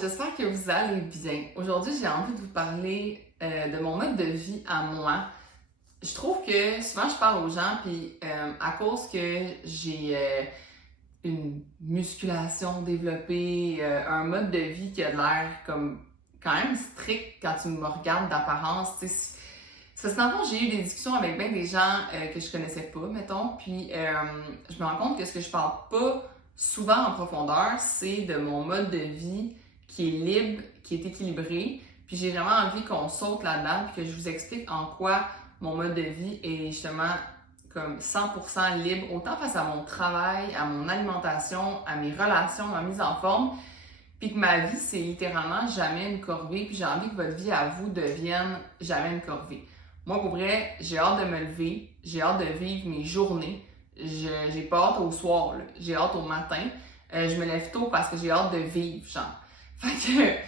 j'espère que vous allez bien. Aujourd'hui, j'ai envie de vous parler de mon mode de vie à moi. Je trouve que souvent je parle aux gens, puis à cause que j'ai une musculation développée, un mode de vie qui a l'air comme quand même strict quand tu me regardes d'apparence, tu sais. C'est parce que dans le fond, j'ai eu des discussions avec bien des gens que je connaissais pas, mettons, puis je me rends compte que ce que je parle pas souvent en profondeur, c'est de mon mode de vie qui est libre, qui est équilibré, puis j'ai vraiment envie qu'on saute là-dedans, puis que je vous explique en quoi mon mode de vie est justement comme 100% libre, autant face à mon travail, à mon alimentation, à mes relations, à ma mise en forme, puis que ma vie, c'est littéralement jamais une corvée, puis j'ai envie que votre vie à vous devienne jamais une corvée. Moi, pour vrai, j'ai hâte de me lever, j'ai hâte de vivre mes journées, j'ai pas hâte au soir, là. J'ai hâte au matin. Je me lève tôt parce que j'ai hâte de vivre, genre. Fait que,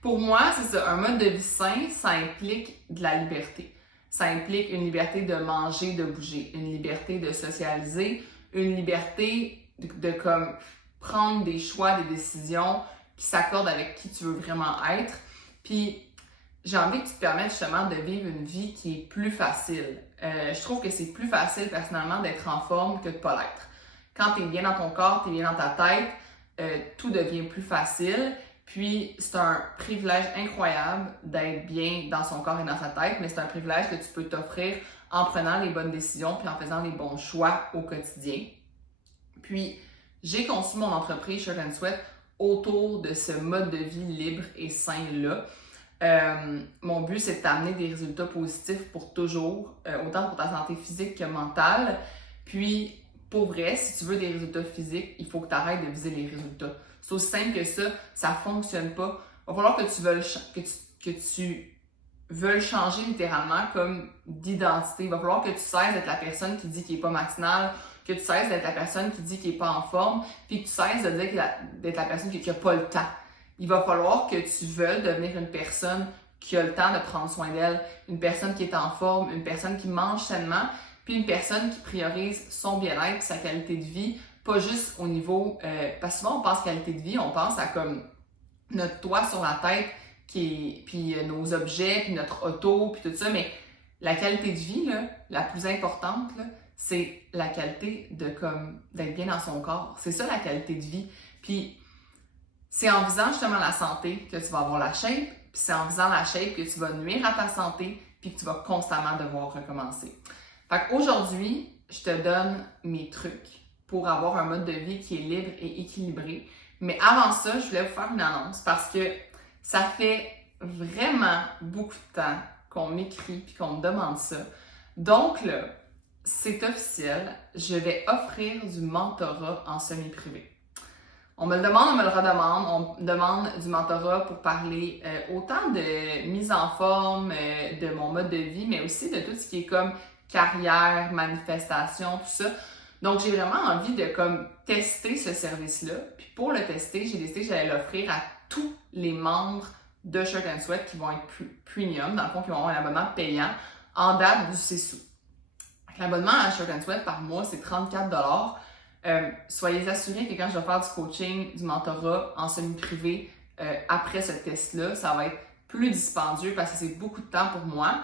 pour moi, c'est ça, un mode de vie sain, ça implique de la liberté. Ça implique une liberté de manger, de bouger, une liberté de socialiser, une liberté de comme prendre des choix, des décisions qui s'accordent avec qui tu veux vraiment être. Puis, j'ai envie que tu te permettes justement de vivre une vie qui est plus facile. Je trouve que c'est plus facile personnellement d'être en forme que de pas l'être. Quand tu es bien dans ton corps, tu es bien dans ta tête, tout devient plus facile. Puis c'est un privilège incroyable d'être bien dans son corps et dans sa tête, mais c'est un privilège que tu peux t'offrir en prenant les bonnes décisions puis en faisant les bons choix au quotidien. Puis j'ai conçu mon entreprise Shirt & Sweat autour de ce mode de vie libre et sain-là. Mon but, c'est de t'amener des résultats positifs pour toujours, autant pour ta santé physique que mentale. Puis, pour vrai, si tu veux des résultats physiques, il faut que tu arrêtes de viser les résultats. C'est aussi simple que ça fonctionne pas. Il va falloir que tu veuilles changer littéralement comme d'identité. Il va falloir que tu cesses d'être la personne qui dit qu'il n'est pas matinale, que tu cesses d'être la personne qui dit qu'il n'est pas en forme, puis que tu cesses de dire d'être la personne qui n'a pas le temps. Il va falloir que tu veuilles devenir une personne qui a le temps de prendre soin d'elle, une personne qui est en forme, une personne qui mange sainement, puis une personne qui priorise son bien-être et sa qualité de vie, pas juste au niveau... parce que souvent, on pense qualité de vie, on pense à comme notre toit sur la tête, puis nos objets, puis notre auto, puis tout ça, mais la qualité de vie, là, la plus importante, là, c'est la qualité d'être bien dans son corps. C'est ça la qualité de vie. Puis c'est en visant justement la santé que tu vas avoir la shape, puis c'est en visant la shape que tu vas nuire à ta santé, puis que tu vas constamment devoir recommencer. Fait qu'aujourd'hui, je te donne mes trucs pour avoir un mode de vie qui est libre et équilibré. Mais avant ça, je voulais vous faire une annonce parce que ça fait vraiment beaucoup de temps qu'on m'écrit puis qu'on me demande ça. Donc là, c'est officiel, je vais offrir du mentorat en semi-privé. On me le demande, on me le redemande, on me demande du mentorat pour parler autant de mise en forme, de mon mode de vie, mais aussi de tout ce qui est comme carrière, manifestation, tout ça. Donc, j'ai vraiment envie de comme tester ce service-là. Puis pour le tester, j'ai décidé que j'allais l'offrir à tous les membres de Shirt & Sweat qui vont être premium, dans le fond, qui vont avoir un abonnement payant en date du 6 août. L'abonnement à Shirt & Sweat par mois, c'est 34 $. Soyez assurés que quand je vais faire du coaching, du mentorat en semi-privé, après ce test-là, ça va être plus dispendieux parce que c'est beaucoup de temps pour moi.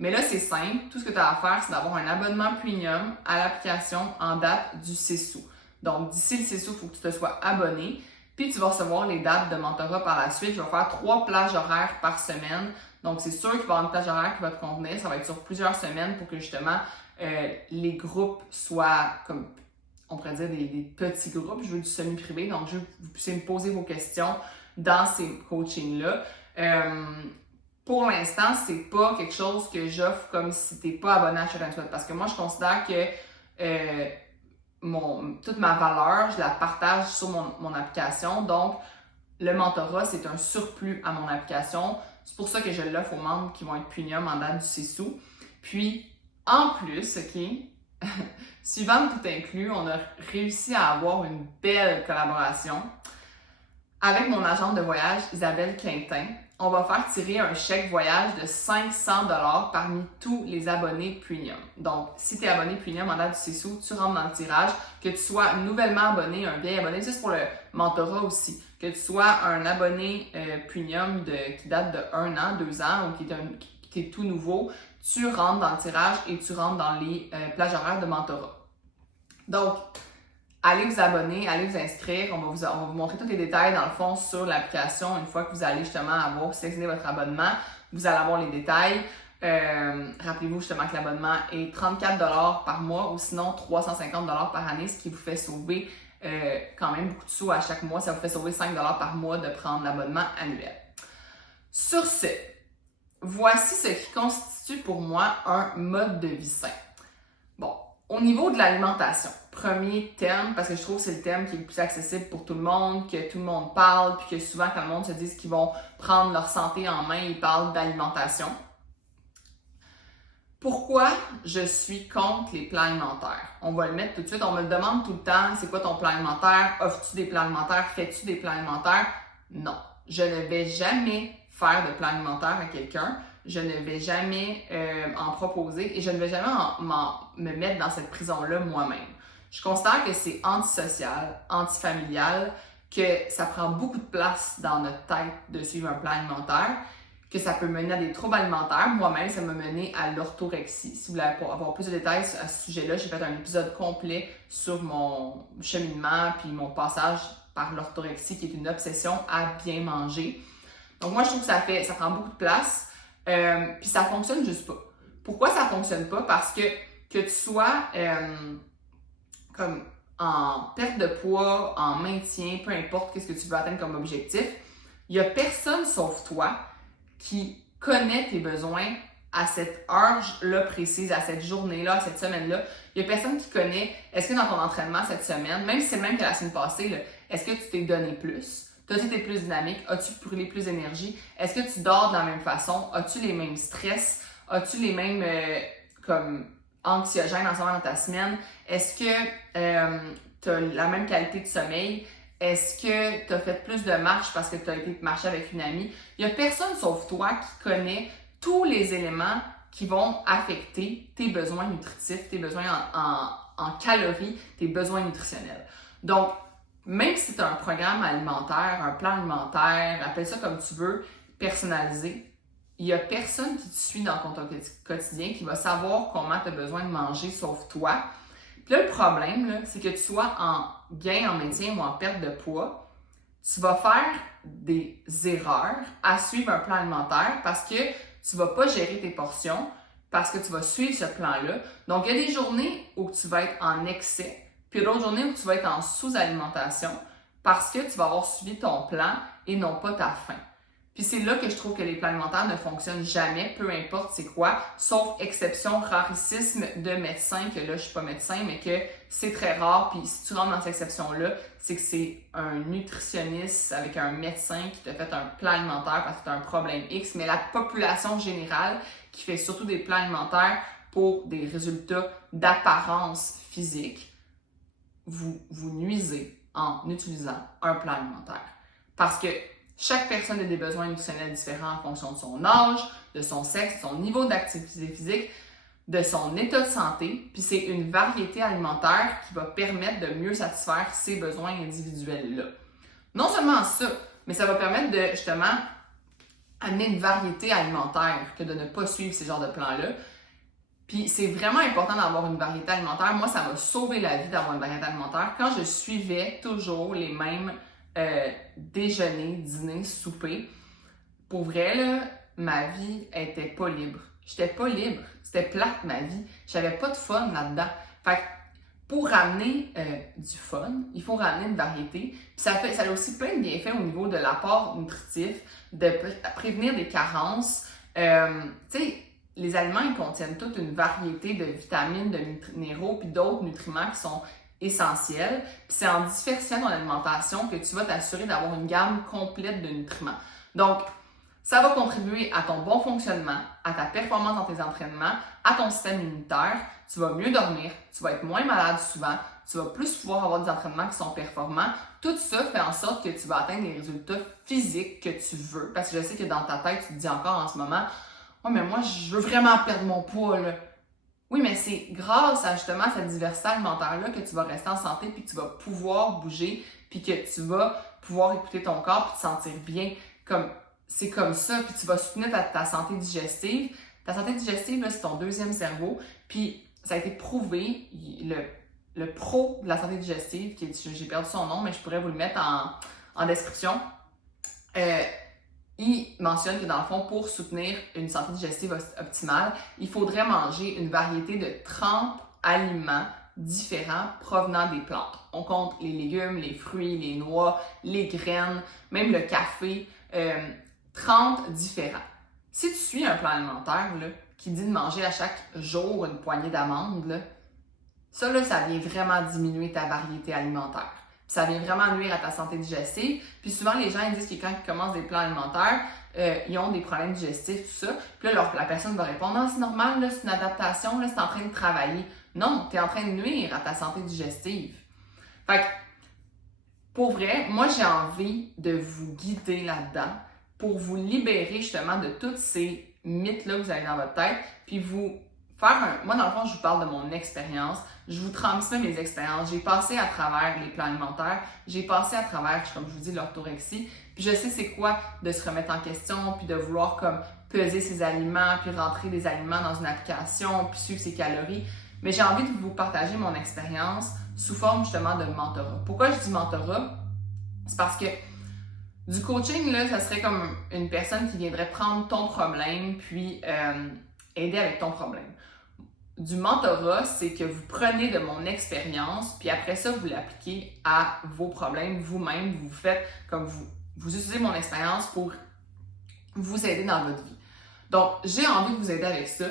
Mais là, c'est simple. Tout ce que tu as à faire, c'est d'avoir un abonnement premium à l'application en date du 6 août. Donc, d'ici le 6 août, il faut que tu te sois abonné. Puis, tu vas recevoir les dates de mentorat par la suite. Je vais faire 3 plages horaires par semaine. Donc, c'est sûr qu'il va y avoir une plage horaire qui va te convenir. Ça va être sur plusieurs semaines pour que justement les groupes soient comme, on pourrait dire, des petits groupes. Je veux du semi-privé. Donc, je veux que vous puissiez me poser vos questions dans ces coachings-là. Pour l'instant, c'est pas quelque chose que j'offre comme si t'es pas abonné à Shirt & Sweat. Parce que moi, je considère que toute ma valeur, je la partage sur mon application. Donc, le mentorat, c'est un surplus à mon application. C'est pour ça que je l'offre aux membres qui vont être premium en date du 6 août. Puis, en plus, OK, suivant tout inclus, on a réussi à avoir une belle collaboration avec mon agente de voyage, Isabelle Quintin. on va faire tirer un chèque voyage de 500$ parmi tous les abonnés Premium. Donc, si tu es abonné Premium en date du CSU, tu rentres dans le tirage. Que tu sois nouvellement abonné, un vieil abonné, ça c'est pour le mentorat aussi. Que tu sois un abonné Premium qui date de 1 an, 2 ans ou qui est tout nouveau, tu rentres dans le tirage et tu rentres dans les plages horaires de mentorat. Donc, allez vous abonner, allez vous inscrire. On va vous montrer tous les détails dans le fond sur l'application. Une fois que vous allez justement avoir sélectionné votre abonnement, vous allez avoir les détails. Rappelez-vous justement que l'abonnement est 34$ par mois ou sinon 350$ par année, ce qui vous fait sauver quand même beaucoup de sous à chaque mois. Ça vous fait sauver 5$ par mois de prendre l'abonnement annuel. Sur ce, voici ce qui constitue pour moi un mode de vie sain. Bon, au niveau de l'alimentation, premier thème, parce que je trouve que c'est le thème qui est le plus accessible pour tout le monde, que tout le monde parle, puis que souvent quand le monde se dit qu'ils vont prendre leur santé en main, ils parlent d'alimentation. Pourquoi je suis contre les plans alimentaires? On va le mettre tout de suite, on me le demande tout le temps, c'est quoi ton plan alimentaire? Offres-tu des plans alimentaires? Fais-tu des plans alimentaires? Non, je ne vais jamais faire de plan alimentaire à quelqu'un. Je ne vais jamais en proposer et je ne vais jamais me mettre dans cette prison-là moi-même. Je considère que c'est antisocial, antifamilial, que ça prend beaucoup de place dans notre tête de suivre un plan alimentaire, que ça peut mener à des troubles alimentaires. Moi-même, ça m'a mené à l'orthorexie. Si vous voulez avoir plus de détails à ce sujet-là, j'ai fait un épisode complet sur mon cheminement puis mon passage par l'orthorexie, qui est une obsession à bien manger. Donc moi, je trouve que ça prend beaucoup de place, puis ça fonctionne juste pas. Pourquoi ça fonctionne pas? Parce que tu sois comme en perte de poids, en maintien, peu importe qu'est-ce que tu veux atteindre comme objectif, il n'y a personne sauf toi qui connaît tes besoins à cette heure-là précise, à cette journée-là, à cette semaine-là. Il n'y a personne qui connaît, est-ce que dans ton entraînement cette semaine, même si c'est le même que la semaine passée, là, est-ce que tu t'es donné plus? As-tu été plus dynamique? As-tu brûlé plus d'énergie? Est-ce que tu dors de la même façon? As-tu les mêmes stress? As-tu les mêmes comme anxiogènes en ce moment dans ta semaine? Est-ce que tu as la même qualité de sommeil? Est-ce que tu as fait plus de marches parce que tu as été marcher avec une amie? Il n'y a personne sauf toi qui connaît tous les éléments qui vont affecter tes besoins nutritifs, tes besoins en calories, tes besoins nutritionnels. Donc, même si c'est un programme alimentaire, un plan alimentaire, appelle ça comme tu veux, personnalisé, il n'y a personne qui te suit dans ton quotidien qui va savoir comment tu as besoin de manger sauf toi. Puis là, le problème, là, c'est que tu sois en gain, en maintien ou en perte de poids, tu vas faire des erreurs à suivre un plan alimentaire parce que tu ne vas pas gérer tes portions, parce que tu vas suivre ce plan-là. Donc, il y a des journées où tu vas être en excès, puis d'autres journées où tu vas être en sous-alimentation parce que tu vas avoir suivi ton plan et non pas ta faim. Puis c'est là que je trouve que les plans alimentaires ne fonctionnent jamais, peu importe c'est quoi, sauf exception, raricisme de médecin, que là je suis pas médecin, mais que c'est très rare. Puis si tu rentres dans cette exception-là, c'est que c'est un nutritionniste avec un médecin qui t'a fait un plan alimentaire parce que tu as un problème X, mais la population générale qui fait surtout des plans alimentaires pour des résultats d'apparence physique, vous nuisez en utilisant un plan alimentaire. Parce que chaque personne a des besoins nutritionnels différents en fonction de son âge, de son sexe, de son niveau d'activité physique, de son état de santé. Puis c'est une variété alimentaire qui va permettre de mieux satisfaire ces besoins individuels-là. Non seulement ça, mais ça va permettre de justement amener une variété alimentaire que de ne pas suivre ces genres de plans-là. Puis c'est vraiment important d'avoir une variété alimentaire. Moi, ça m'a sauvé la vie d'avoir une variété alimentaire. Quand je suivais toujours les mêmes déjeuner, dîner, souper. Pour vrai, là, ma vie était pas libre. J'étais pas libre. C'était plate, ma vie. J'avais pas de fun là-dedans. Fait que pour ramener du fun, il faut ramener une variété. Puis ça a aussi plein de bienfaits au niveau de l'apport nutritif, de prévenir des carences. Tu sais, les aliments, ils contiennent toute une variété de vitamines, de minéraux, puis d'autres nutriments qui sont essentiel. Puis c'est en diversifiant ton alimentation que tu vas t'assurer d'avoir une gamme complète de nutriments. Donc, ça va contribuer à ton bon fonctionnement, à ta performance dans tes entraînements, à ton système immunitaire. Tu vas mieux dormir, tu vas être moins malade souvent, tu vas plus pouvoir avoir des entraînements qui sont performants. Tout ça fait en sorte que tu vas atteindre les résultats physiques que tu veux. Parce que je sais que dans ta tête, tu te dis encore en ce moment, « Ouais, mais moi, je veux vraiment perdre mon poids, là. » Oui, mais c'est grâce à justement cette diversité alimentaire-là que tu vas rester en santé puis que tu vas pouvoir bouger puis que tu vas pouvoir écouter ton corps puis te sentir bien. C'est comme ça, puis tu vas soutenir ta santé digestive. Ta santé digestive, là, c'est ton deuxième cerveau. Puis ça a été prouvé, le pro de la santé digestive, j'ai perdu son nom, mais je pourrais vous le mettre en description. Il mentionne que dans le fond, pour soutenir une santé digestive optimale, il faudrait manger une variété de 30 aliments différents provenant des plantes. On compte les légumes, les fruits, les noix, les graines, même le café, 30 différents. Si tu suis un plan alimentaire là, qui dit de manger à chaque jour une poignée d'amandes, là, ça vient vraiment diminuer ta variété alimentaire. Puis ça vient vraiment nuire à ta santé digestive. Puis souvent, les gens ils disent que quand ils commencent des plans alimentaires, ils ont des problèmes digestifs, tout ça. Puis là, la personne va répondre « Non, c'est normal, là, c'est une adaptation, là, c'est en train de travailler. » Non, tu es en train de nuire à ta santé digestive. Fait que, pour vrai, moi, j'ai envie de vous guider là-dedans pour vous libérer justement de tous ces mythes-là que vous avez dans votre tête, puis vous faire Moi, dans le fond, je vous parle de mon expérience, je vous transmets mes expériences. J'ai passé à travers les plans alimentaires, j'ai passé à travers, comme je vous dis, l'orthorexie, puis je sais c'est quoi de se remettre en question, puis de vouloir comme peser ses aliments, puis rentrer des aliments dans une application, puis suivre ses calories. Mais j'ai envie de vous partager mon expérience sous forme justement de mentorat. Pourquoi je dis mentorat? C'est parce que du coaching, là, ça serait comme une personne qui viendrait prendre ton problème puis aider avec ton problème. Du mentorat, c'est que vous prenez de mon expérience puis après ça, vous l'appliquez à vos problèmes vous-même. Vous faites comme vous utilisez mon expérience pour vous aider dans votre vie. Donc, j'ai envie de vous aider avec ça.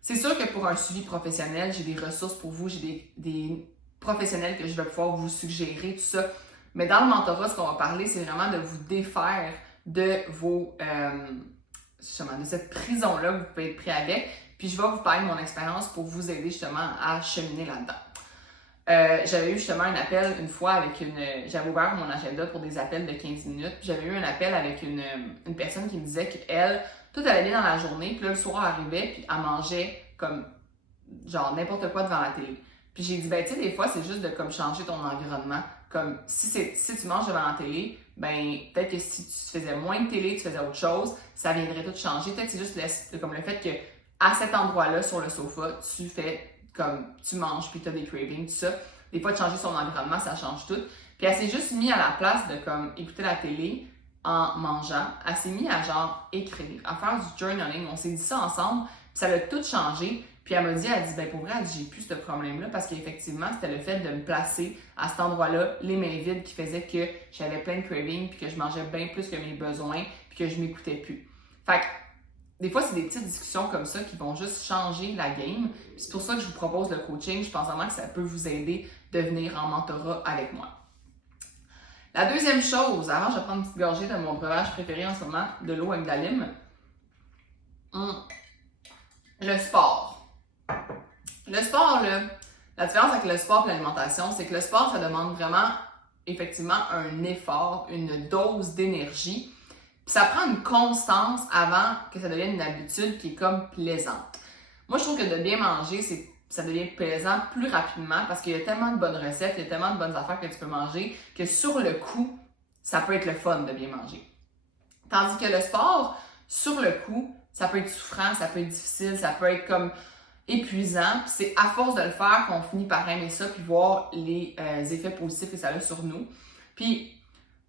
C'est sûr que pour un suivi professionnel, j'ai des ressources pour vous, j'ai des professionnels que je vais pouvoir vous suggérer, tout ça. Mais dans le mentorat, ce qu'on va parler, c'est vraiment de vous défaire de de cette prison-là que vous pouvez être pris avec. Puis je vais vous parler de mon expérience pour vous aider justement à cheminer là-dedans. J'avais eu justement un appel une fois avec j'avais ouvert mon agenda pour des appels de 15 minutes. Puis j'avais eu un appel avec une personne qui me disait qu'elle, tout allait bien dans la journée, puis là, le soir arrivait, puis elle mangeait comme, genre, n'importe quoi devant la télé. Puis j'ai dit, ben, tu sais, des fois, c'est juste de comme changer ton environnement. Comme, si tu manges devant la télé, ben, peut-être que si tu faisais moins de télé, tu faisais autre chose, ça viendrait tout changer. Peut-être que c'est juste comme le fait que à cet endroit-là, sur le sofa, tu fais comme, tu manges, puis tu as des cravings, tout ça. Des fois, de changer son environnement, ça change tout. Puis elle s'est juste mise à la place de comme écouter la télé en mangeant. Elle s'est mise à genre écrire, à faire du journaling. On s'est dit ça ensemble, puis ça a tout changé. Puis elle m'a dit, ben pour vrai, j'ai plus ce problème-là parce qu'effectivement, c'était le fait de me placer à cet endroit-là, les mains vides, qui faisait que j'avais plein de cravings, puis que je mangeais bien plus que mes besoins, puis que je m'écoutais plus. Fait que, des fois, c'est des petites discussions comme ça qui vont juste changer la game. Puis c'est pour ça que je vous propose le coaching. Je pense vraiment que ça peut vous aider de venir en mentorat avec moi. La deuxième chose, avant, je vais prendre une petite gorgée de mon breuvage préféré en ce moment, de l'eau avec de la lime. Le sport. Le sport, là, la différence avec le sport et l'alimentation, c'est que le sport, ça demande vraiment, effectivement, un effort, une dose d'énergie. Puis ça prend une constance avant que ça devienne une habitude qui est comme plaisante. Moi, je trouve que de bien manger, ça devient plaisant plus rapidement parce qu'il y a tellement de bonnes recettes, il y a tellement de bonnes affaires que tu peux manger que sur le coup, ça peut être le fun de bien manger. Tandis que le sport, sur le coup, ça peut être souffrant, ça peut être difficile, ça peut être comme épuisant. Puis c'est à force de le faire qu'on finit par aimer ça puis voir les effets positifs que ça a sur nous. Puis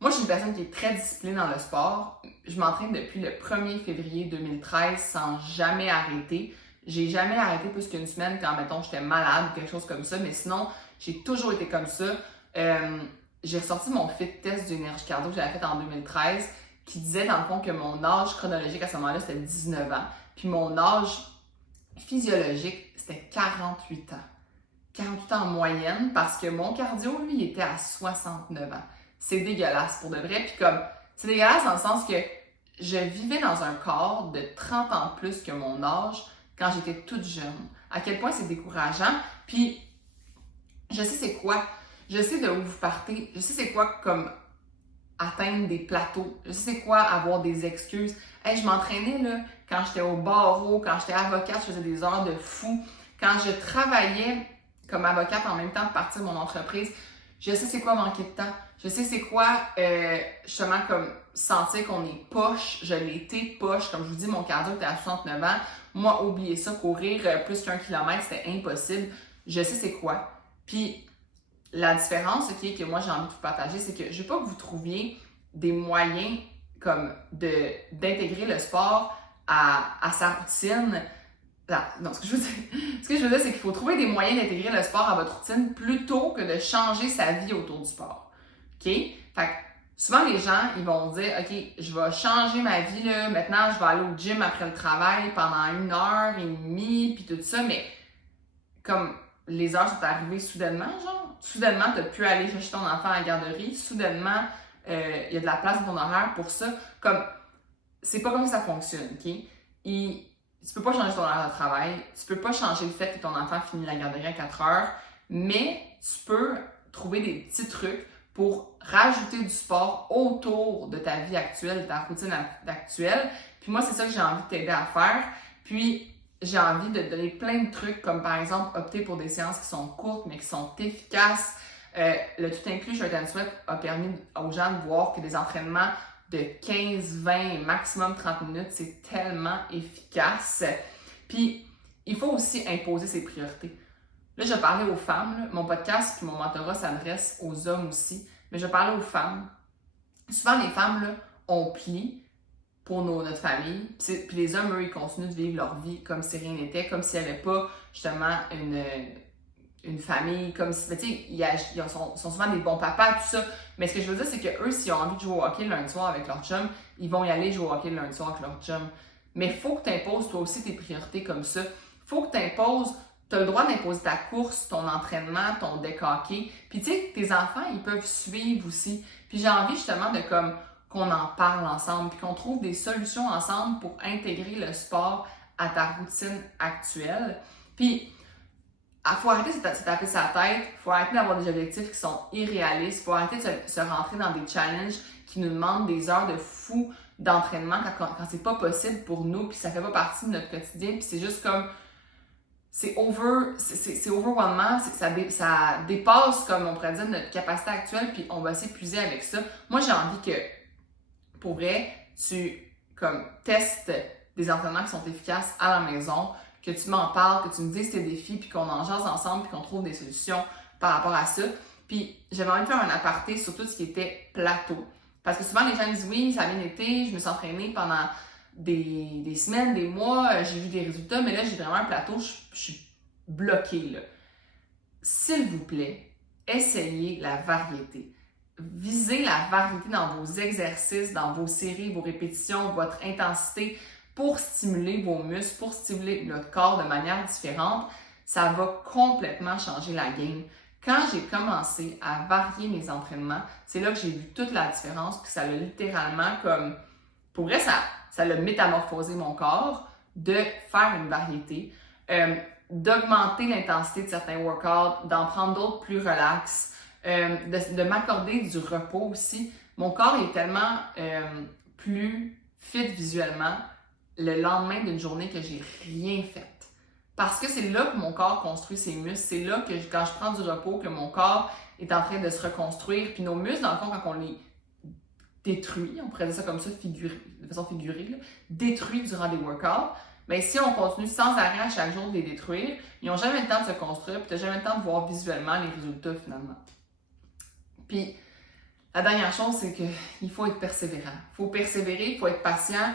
moi, je suis une personne qui est très disciplinée dans le sport. Je m'entraîne depuis le 1er février 2013 sans jamais arrêter. J'ai jamais arrêté plus qu'une semaine quand, mettons, j'étais malade ou quelque chose comme ça. Mais sinon, j'ai toujours été comme ça. J'ai ressorti mon fit test d'énergie cardio que j'avais fait en 2013 qui disait, dans le fond, que mon âge chronologique à ce moment-là, c'était 19 ans. Puis mon âge physiologique, c'était 48 ans. 48 ans en moyenne parce que mon cardio, lui, il était à 69 ans. C'est dégueulasse pour de vrai. Puis comme, c'est dégueulasse dans le sens que je vivais dans un corps de 30 ans de plus que mon âge quand j'étais toute jeune. À quel point c'est décourageant. Puis Je sais c'est quoi. Je sais de où vous partez. Je sais c'est quoi comme atteindre des plateaux. Je sais c'est quoi avoir des excuses. Hey, je m'entraînais là, quand j'étais au barreau, quand j'étais avocate, je faisais des heures de fou. Quand je travaillais comme avocate en même temps de partir de mon entreprise, je sais c'est quoi manquer de temps. Je sais c'est quoi justement comme sentir qu'on est poche. Je l'ai été poche. Comme je vous dis, mon cardio était à 69 ans. Moi, oubliez ça, courir plus qu'un kilomètre, c'était impossible. Je sais c'est quoi. Puis la différence, ok, que moi j'ai envie de vous partager, c'est que je veux pas que vous trouviez des moyens comme d'intégrer le sport à sa routine. Non, ce que je veux dire, c'est qu'il faut trouver des moyens d'intégrer le sport à votre routine plutôt que de changer sa vie autour du sport. OK? Fait que souvent les gens, ils vont dire, OK, je vais changer ma vie, là, maintenant je vais aller au gym après le travail pendant 1 heure et demie, puis tout ça, mais comme les heures sont arrivées soudainement, genre, soudainement, tu n'as pu aller chercher ton enfant à la garderie, soudainement, il y a de la place dans ton horaire pour ça. Comme, c'est pas comme ça fonctionne, OK? Tu peux pas changer ton horaire de travail, tu peux pas changer le fait que ton enfant finit la garderie à 4 heures, mais tu peux trouver des petits trucs pour rajouter du sport autour de ta vie actuelle, de ta routine actuelle. Puis moi, c'est ça que j'ai envie de t'aider à faire. Puis, j'ai envie de te donner plein de trucs, comme par exemple opter pour des séances qui sont courtes mais qui sont efficaces. Le tout inclus Shirt and Sweat a permis aux gens de voir que des entraînements de 15, 20, maximum 30 minutes, c'est tellement efficace. Puis, il faut aussi imposer ses priorités. Là, je parlais aux femmes. Là. Mon podcast puis mon mentorat s'adresse aux hommes aussi. Mais je parlais aux femmes. Souvent, les femmes, là, on plie pour notre famille. Puis les hommes, eux, ils continuent de vivre leur vie comme si rien n'était, comme s'il n'y avait pas, justement, une famille, comme si, tu sais, ils sont souvent des bons papas, tout ça. Mais ce que je veux dire, c'est qu'eux, s'ils ont envie de jouer au hockey le lundi soir avec leur chum, ils vont y aller jouer au hockey le lundi soir avec leur chum. Mais il faut que tu imposes, toi aussi, tes priorités comme ça. Il faut que tu imposes, tu as le droit d'imposer ta course, ton entraînement, ton deck hockey. Puis tu sais, tes enfants, ils peuvent suivre aussi. Puis j'ai envie, justement, de comme qu'on en parle ensemble, puis qu'on trouve des solutions ensemble pour intégrer le sport à ta routine actuelle. Puis, il faut arrêter de se taper sa tête, il faut arrêter d'avoir des objectifs qui sont irréalistes, il faut arrêter de se rentrer dans des challenges qui nous demandent des heures de fou d'entraînement quand c'est pas possible pour nous, puis ça fait pas partie de notre quotidien, puis c'est juste comme c'est overwhelmant, ça dépasse, comme on pourrait dire, notre capacité actuelle, puis on va s'épuiser avec ça. Moi, j'ai envie que pour vrai, tu comme testes des entraînements qui sont efficaces à la maison, que tu m'en parles, que tu me dises tes défis, puis qu'on en jase ensemble, puis qu'on trouve des solutions par rapport à ça. Puis j'avais envie de faire un aparté sur tout ce qui était plateau. Parce que souvent les gens disent oui, ça a bien été, je me suis entraînée pendant des semaines, des mois, j'ai vu des résultats, mais là j'ai vraiment un plateau, je suis bloquée là. S'il vous plaît, essayez la variété. Visez la variété dans vos exercices, dans vos séries, vos répétitions, votre intensité pour stimuler vos muscles, pour stimuler notre corps de manière différente. Ça va complètement changer la game. Quand j'ai commencé à varier mes entraînements, c'est là que j'ai vu toute la différence, puis ça l'a littéralement comme... Pour vrai, ça l'a métamorphosé mon corps de faire une variété, d'augmenter l'intensité de certains workouts, d'en prendre d'autres plus relax, de m'accorder du repos aussi. Mon corps est tellement plus fit visuellement le lendemain d'une journée que j'ai rien fait. Parce que c'est là que mon corps construit ses muscles, c'est là que quand je prends du repos, que mon corps est en train de se reconstruire. Puis nos muscles, dans le fond, quand on les détruit, on pourrait dire ça comme ça, de façon figurée, là, détruit durant des workouts, mais si on continue sans arrêt à chaque jour de les détruire, ils n'ont jamais le temps de se construire, puis tu n'as jamais le temps de voir visuellement les résultats finalement. Puis, la dernière chose, c'est qu'il faut être persévérant. Il faut persévérer, il faut être patient.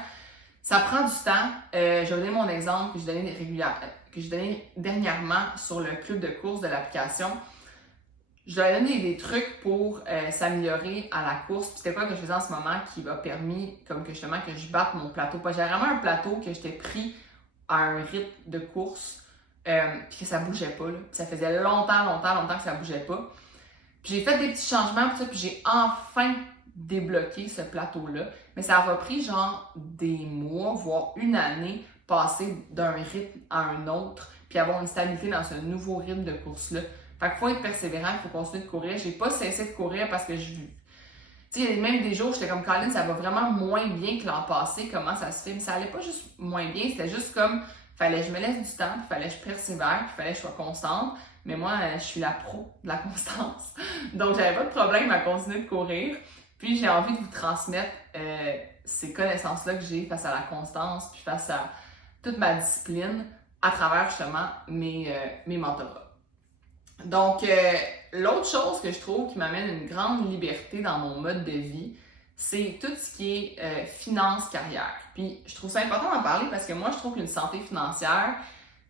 Ça prend du temps. Je vais donner mon exemple que je donnais dernièrement sur le club de course de l'application. Je leur ai donné des trucs pour s'améliorer à la course. Puis c'était quoi que je faisais en ce moment qui m'a permis, comme que justement, que je batte mon plateau. J'avais vraiment un plateau que j'étais pris à un rythme de course, puis que ça bougeait pas. Là. Puis ça faisait longtemps que ça bougeait pas. Puis j'ai fait des petits changements, puis j'ai enfin débloqué ce plateau-là. Mais ça a pris genre des mois, voire une année, passer d'un rythme à un autre, puis avoir une stabilité dans ce nouveau rythme de course-là. Fait qu'il faut être persévérant, il faut continuer de courir. J'ai pas cessé de courir parce que tu sais, même des jours, j'étais comme, Colin, ça va vraiment moins bien que l'an passé, comment ça se fait? Mais ça allait pas juste moins bien, c'était juste comme, fallait que je me laisse du temps, puis fallait que je persévère, puis fallait que je sois constante. Mais moi, je suis la pro de la constance. Donc, j'avais pas de problème à continuer de courir. Puis, j'ai envie de vous transmettre ces connaissances-là que j'ai face à la constance, puis face à toute ma discipline, à travers justement mes mentorats. Donc, l'autre chose que je trouve qui m'amène une grande liberté dans mon mode de vie, c'est tout ce qui est finance-carrière. Puis, je trouve ça important d'en parler parce que moi, je trouve qu'une santé financière,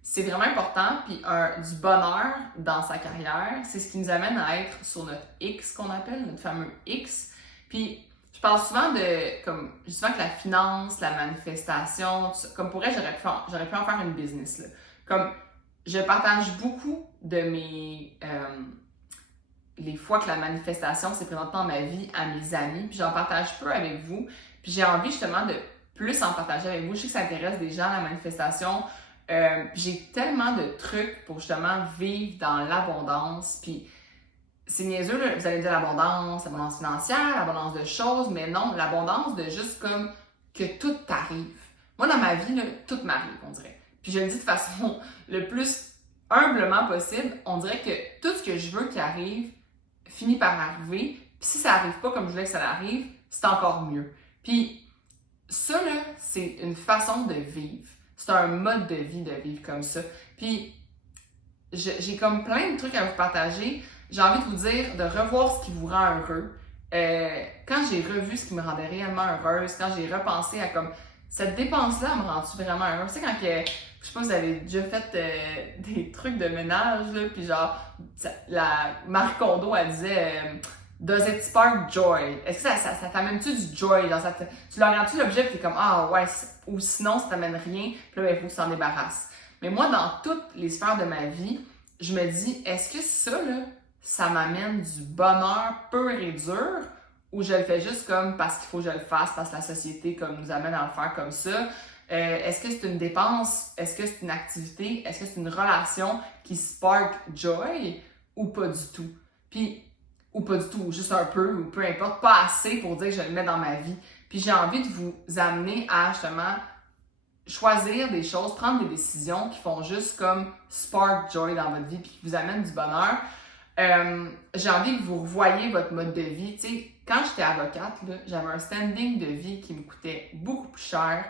c'est vraiment important. Puis, du bonheur dans sa carrière, c'est ce qui nous amène à être sur notre X qu'on appelle, notre fameux X. Puis, je parle souvent comme, je dis souvent que la finance, la manifestation, comme pour elle, j'aurais pu en faire une business, là. Comme, je partage beaucoup de les fois que la manifestation s'est présentée dans ma vie à mes amis, puis j'en partage peu avec vous, puis j'ai envie justement de plus en partager avec vous. Je sais que ça intéresse des gens, la manifestation, j'ai tellement de trucs pour justement vivre dans l'abondance, puis c'est niaiseux, là, vous allez dire l'abondance financière, l'abondance de choses, mais non, l'abondance de juste comme que tout t'arrive. Moi, dans ma vie, là, tout m'arrive, on dirait. Puis je le dis de façon le plus humblement possible, on dirait que tout ce que je veux qui arrive finit par arriver. Puis si ça arrive pas comme je voulais que ça arrive, c'est encore mieux. Puis ça, là, c'est une façon de vivre. C'est un mode de vie de vivre comme ça. Puis j'ai comme plein de trucs à vous partager. J'ai envie de vous dire de revoir ce qui vous rend heureux. Quand j'ai revu ce qui me rendait réellement heureuse, quand j'ai repensé à comme cette dépense-là me rend-tu vraiment heureuse? Tu sais, quand que, je sais pas si vous avez déjà fait des trucs de ménage, là, puis genre, la Marie Kondo, elle disait Does it spark joy? Est-ce que ça t'amène-tu du joy? Genre, tu leur regardes-tu l'objet et t'es comme ah ouais, ou sinon ça t'amène rien, puis là, il faut que tu t'en débarrasses. Mais moi, dans toutes les sphères de ma vie, je me dis, est-ce que ça, là, ça m'amène du bonheur pur et dur, ou je le fais juste comme parce qu'il faut que je le fasse, parce que la société comme, nous amène à le faire comme ça? Est-ce que c'est une dépense? Est-ce que c'est une activité? Est-ce que c'est une relation qui spark joy ou pas du tout? Puis, ou pas du tout, juste un peu, ou peu importe, pas assez pour dire que je le mets dans ma vie. Puis j'ai envie de vous amener à justement choisir des choses, prendre des décisions qui font juste comme spark joy dans votre vie puis qui vous amènent du bonheur. J'ai envie que vous revoyiez votre mode de vie. Tu sais, quand j'étais avocate, là, j'avais un standing de vie qui me coûtait beaucoup plus cher,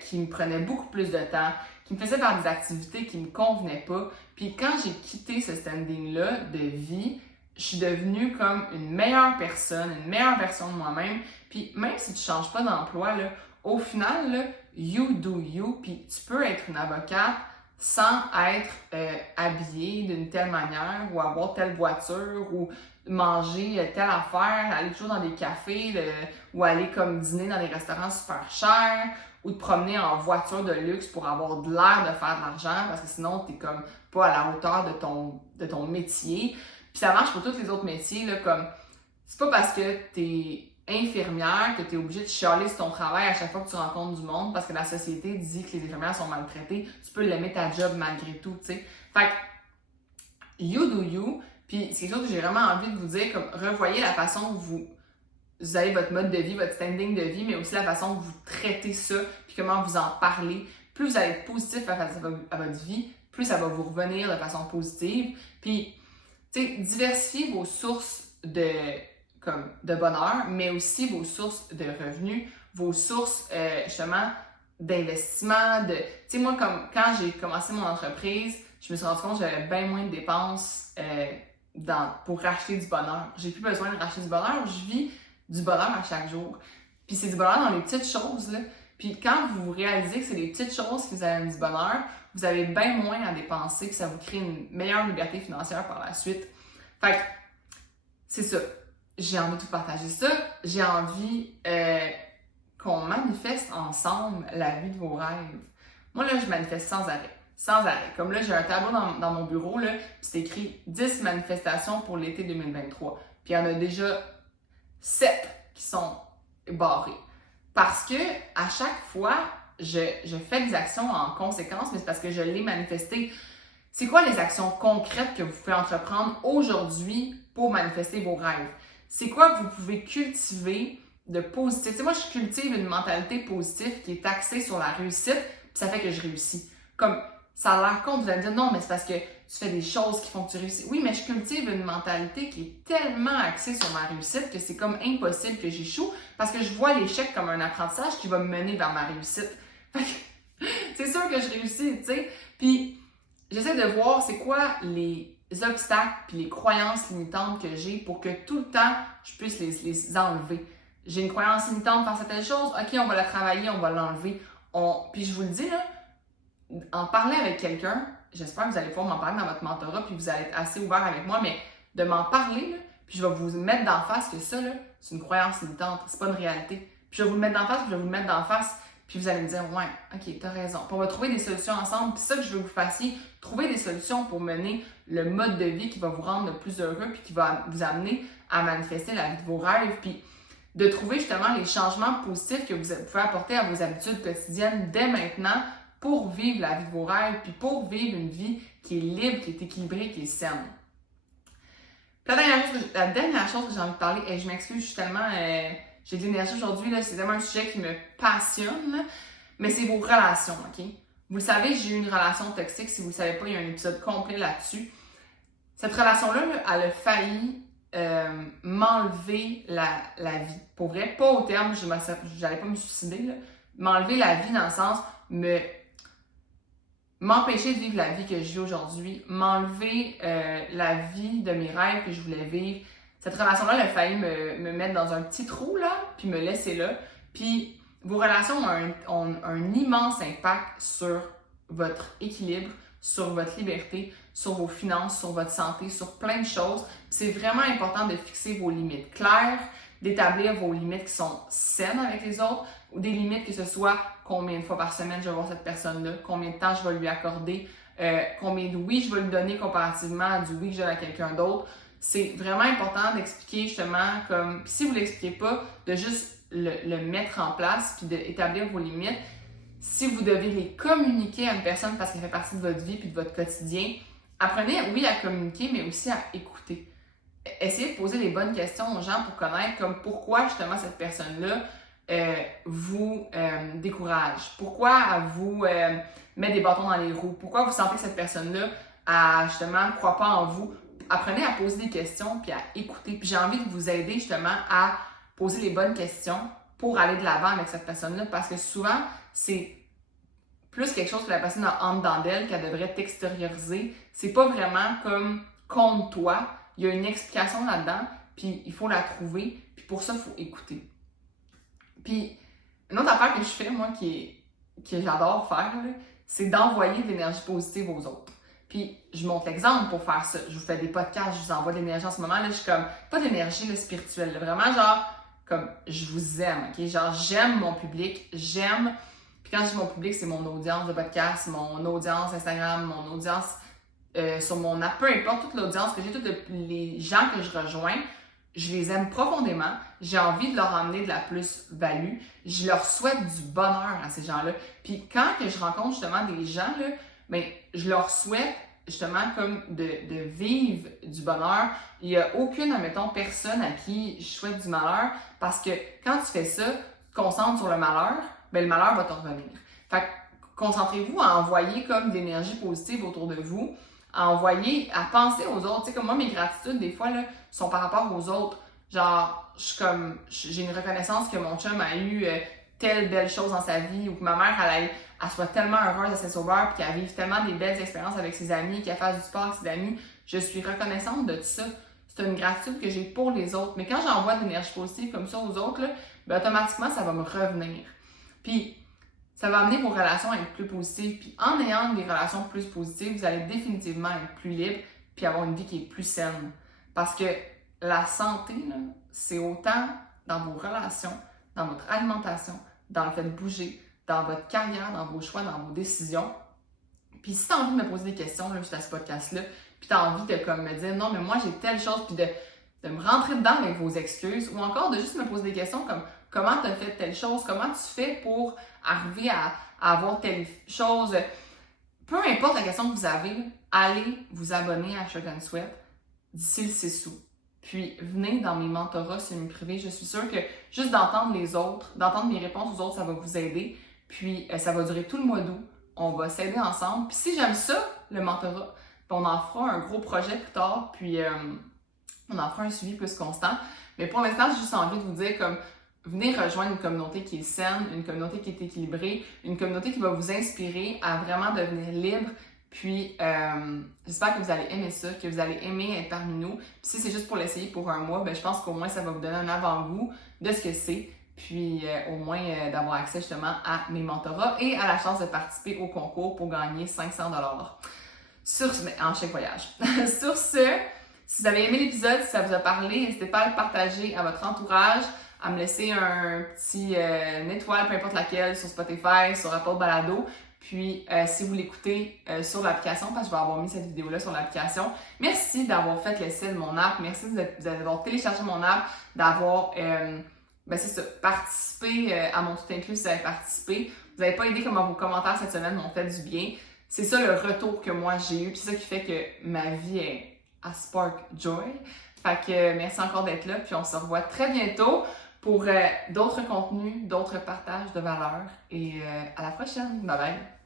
qui me prenait beaucoup plus de temps, qui me faisait faire des activités qui me convenaient pas. Puis quand j'ai quitté ce standing-là de vie, je suis devenue comme une meilleure personne, une meilleure version de moi-même. Puis même si tu changes pas d'emploi, là, au final, là, you do you, puis tu peux être une avocate sans être habillée d'une telle manière ou avoir telle voiture ou manger telle affaire, aller toujours dans des cafés ou aller comme dîner dans des restaurants super chers ou te promener en voiture de luxe pour avoir de l'air de faire de l'argent parce que sinon t'es comme pas à la hauteur de ton métier. Puis ça marche pour tous les autres métiers, là, comme c'est pas parce que t'es infirmière que t'es obligé de chialer sur ton travail à chaque fois que tu rencontres du monde parce que la société dit que les infirmières sont maltraitées. Tu peux l'aimer ta job malgré tout, tu sais. Fait que, you do you. Puis c'est quelque chose que j'ai vraiment envie de vous dire, comme revoyez la façon que vous avez votre mode de vie, votre standing de vie, mais aussi la façon que vous traitez ça, puis comment vous en parlez. Plus vous allez être positif à votre vie, plus ça va vous revenir de façon positive. Puis, tu sais, diversifiez vos sources de bonheur, mais aussi vos sources de revenus, vos sources justement d'investissement. Tu sais, moi, comme quand j'ai commencé mon entreprise, je me suis rendu compte que j'avais bien moins de dépenses pour racheter du bonheur. J'ai plus besoin de racheter du bonheur, je vis du bonheur à chaque jour. Puis c'est du bonheur dans les petites choses, là. Puis quand vous réalisez que c'est les petites choses qui vous amènent du bonheur, vous avez bien moins à dépenser, puis ça vous crée une meilleure liberté financière par la suite. Fait que, c'est ça. J'ai envie de vous partager ça. J'ai envie qu'on manifeste ensemble la vie de vos rêves. Moi, là, je manifeste sans arrêt. Sans arrêt. Comme là, j'ai un tableau dans mon bureau, là, puis c'est écrit 10 manifestations pour l'été 2023. Puis il y en a déjà 7 qui sont barrées. Parce que à chaque fois, je fais des actions en conséquence, mais c'est parce que je l'ai manifesté. C'est quoi les actions concrètes que vous pouvez entreprendre aujourd'hui pour manifester vos rêves? C'est quoi que vous pouvez cultiver de positif? Tu sais, moi, je cultive une mentalité positive qui est axée sur la réussite, puis ça fait que je réussis. Comme, ça a l'air con, vous allez me dire, non, mais c'est parce que tu fais des choses qui font que tu réussis. Oui, mais je cultive une mentalité qui est tellement axée sur ma réussite que c'est comme impossible que j'échoue parce que je vois l'échec comme un apprentissage qui va me mener vers ma réussite. Fait que, c'est sûr que je réussis, tu sais. Puis, j'essaie de voir c'est quoi les obstacles puis les croyances limitantes que j'ai pour que tout le temps, je puisse les enlever. J'ai une croyance limitante face à telle chose, ok, on va la travailler, on va l'enlever. Puis je vous le dis, là, en parler avec quelqu'un, j'espère que vous allez pouvoir m'en parler dans votre mentorat, puis vous allez être assez ouvert avec moi, mais de m'en parler, là, puis je vais vous mettre d'en face que ça, là, c'est une croyance limitante, c'est pas une réalité. Puis je vais vous le mettre d'en face, puis je vais vous le mettre d'en face, puis vous allez me dire, ouais, ok, t'as raison. Puis on va trouver des solutions ensemble, puis ça que je veux que vous fassiez, trouver des solutions pour mener le mode de vie qui va vous rendre le plus heureux, puis qui va vous amener à manifester la vie de vos rêves, puis de trouver justement les changements positifs que vous pouvez apporter à vos habitudes quotidiennes dès maintenant pour vivre la vie de vos rêves, puis pour vivre une vie qui est libre, qui est équilibrée, qui est saine. Puis la dernière chose que j'ai envie de parler, et je m'excuse, je suis tellement... j'ai de l'énergie aujourd'hui, là, c'est vraiment un sujet qui me passionne, là, mais c'est vos relations, OK? Vous le savez, j'ai eu une relation toxique. Si vous ne le savez pas, il y a un épisode complet là-dessus. Cette relation-là, là, elle a failli m'enlever la vie. Pour vrai, pas au terme, j'allais pas me suicider, là. M'enlever la vie dans le sens, m'empêcher de vivre la vie que je vis aujourd'hui, m'enlever la vie de mes rêves que je voulais vivre. Cette relation-là, elle a failli me mettre dans un petit trou, là, puis me laisser là. Puis vos relations ont un immense impact sur votre équilibre, sur votre liberté, sur vos finances, sur votre santé, sur plein de choses. C'est vraiment important de fixer vos limites claires, d'établir vos limites qui sont saines avec les autres, ou des limites que ce soit combien de fois par semaine je vais voir cette personne-là, combien de temps je vais lui accorder, combien de oui je vais lui donner comparativement à du oui que je donne à quelqu'un d'autre. C'est vraiment important d'expliquer justement comme, si vous ne l'expliquez pas, de juste le mettre en place puis d'établir vos limites. Si vous devez les communiquer à une personne parce qu'elle fait partie de votre vie puis de votre quotidien, apprenez, oui, à communiquer, mais aussi à écouter. Essayez de poser les bonnes questions aux gens pour connaître comme pourquoi justement cette personne-là vous décourage. Pourquoi elle vous met des bâtons dans les roues? Pourquoi vous sentez que cette personne-là justement ne croit pas en vous? Apprenez à poser des questions puis à écouter. Puis j'ai envie de vous aider justement à poser les bonnes questions pour aller de l'avant avec cette personne-là parce que souvent, c'est plus quelque chose que la personne a en dedans d'elle qu'elle devrait t'extérioriser. C'est pas vraiment comme contre toi. Il y a une explication là-dedans, puis il faut la trouver, puis pour ça, il faut écouter. Puis, une autre affaire que je fais, moi, que j'adore faire, c'est d'envoyer de l'énergie positive aux autres. Puis, je montre l'exemple pour faire ça. Je vous fais des podcasts, je vous envoie de l'énergie en ce moment. Là, je suis comme, pas d'énergie spirituelle, là, vraiment genre, comme, je vous aime, OK? Genre, j'aime mon public, j'aime. Puis quand je dis mon public, c'est mon audience de podcast, mon audience Instagram, mon audience sur mon app, peu importe toute l'audience que j'ai, tous les gens que je rejoins, je les aime profondément. J'ai envie de leur emmener de la plus-value. Je leur souhaite du bonheur à ces gens-là. Puis quand que je rencontre justement des gens, là, ben, je leur souhaite justement comme de vivre du bonheur. Il n'y a aucune, admettons, personne à qui je souhaite du malheur parce que quand tu fais ça, tu te concentres sur le malheur, ben, le malheur va te revenir. Fait que concentrez-vous à envoyer comme de l'énergie positive autour de vous, à envoyer, à penser aux autres. Tu sais, comme moi, mes gratitudes, des fois, là, sont par rapport aux autres. Genre, j'ai une reconnaissance que mon chum a eu telle belle chose dans sa vie ou que ma mère, elle soit tellement heureuse à ses sauveurs puis qu'elle vive tellement des belles expériences avec ses amis, qu'elle fasse du sport avec ses amis. Je suis reconnaissante de tout ça. C'est une gratitude que j'ai pour les autres. Mais quand j'envoie de l'énergie positive comme ça aux autres, là, ben, automatiquement, ça va me revenir. Puis, ça va amener vos relations à être plus positives. Puis en ayant des relations plus positives, vous allez définitivement être plus libre puis avoir une vie qui est plus saine. Parce que la santé, là, c'est autant dans vos relations, dans votre alimentation, dans le fait de bouger, dans votre carrière, dans vos choix, dans vos décisions. Puis si tu as envie de me poser des questions là, juste à ce podcast-là, puis tu as envie de comme, me dire « Non, mais moi, j'ai telle chose », puis de me rentrer dedans avec vos excuses, ou encore de juste me poser des questions comme « Comment tu as fait telle chose? Comment tu fais pour arriver à avoir telle chose? » peu importe la question que vous avez, là, allez vous abonner à Short and Sweat d'ici le 6 août. Puis venez dans mes mentorats semi-privés. Je suis sûre que juste d'entendre les autres, d'entendre mes réponses aux autres, ça va vous aider. Puis ça va durer tout le mois d'août. On va s'aider ensemble. Puis si j'aime ça, le mentorat, on en fera un gros projet plus tard. Puis on en fera un suivi plus constant. Mais pour l'instant, j'ai juste envie de vous dire comme venez rejoindre une communauté qui est saine, une communauté qui est équilibrée, une communauté qui va vous inspirer à vraiment devenir libre. Puis, j'espère que vous allez aimer ça, que vous allez aimer être parmi nous. Puis si c'est juste pour l'essayer pour un mois, je pense qu'au moins ça va vous donner un avant-goût de ce que c'est. Puis, au moins d'avoir accès justement à mes mentorats et à la chance de participer au concours pour gagner 500 en chèque voyage. Sur ce, si vous avez aimé l'épisode, si ça vous a parlé, n'hésitez pas à le partager à votre entourage, à me laisser un petit une étoile, peu importe laquelle, sur Spotify, sur Apple Balado. Puis, si vous l'écoutez sur l'application, parce que je vais avoir mis cette vidéo-là sur l'application, merci d'avoir fait l'essai de mon app. Merci d'avoir téléchargé mon app, d'avoir participé à mon tout inclus si vous avez participé. Vous n'avez pas aidé comment vos commentaires cette semaine m'ont fait du bien. C'est ça le retour que moi j'ai eu. Puis c'est ça qui fait que ma vie est à spark joy. Fait que merci encore d'être là. Puis on se revoit très bientôt pour d'autres contenus, d'autres partages de valeurs. Et à la prochaine. Bye bye!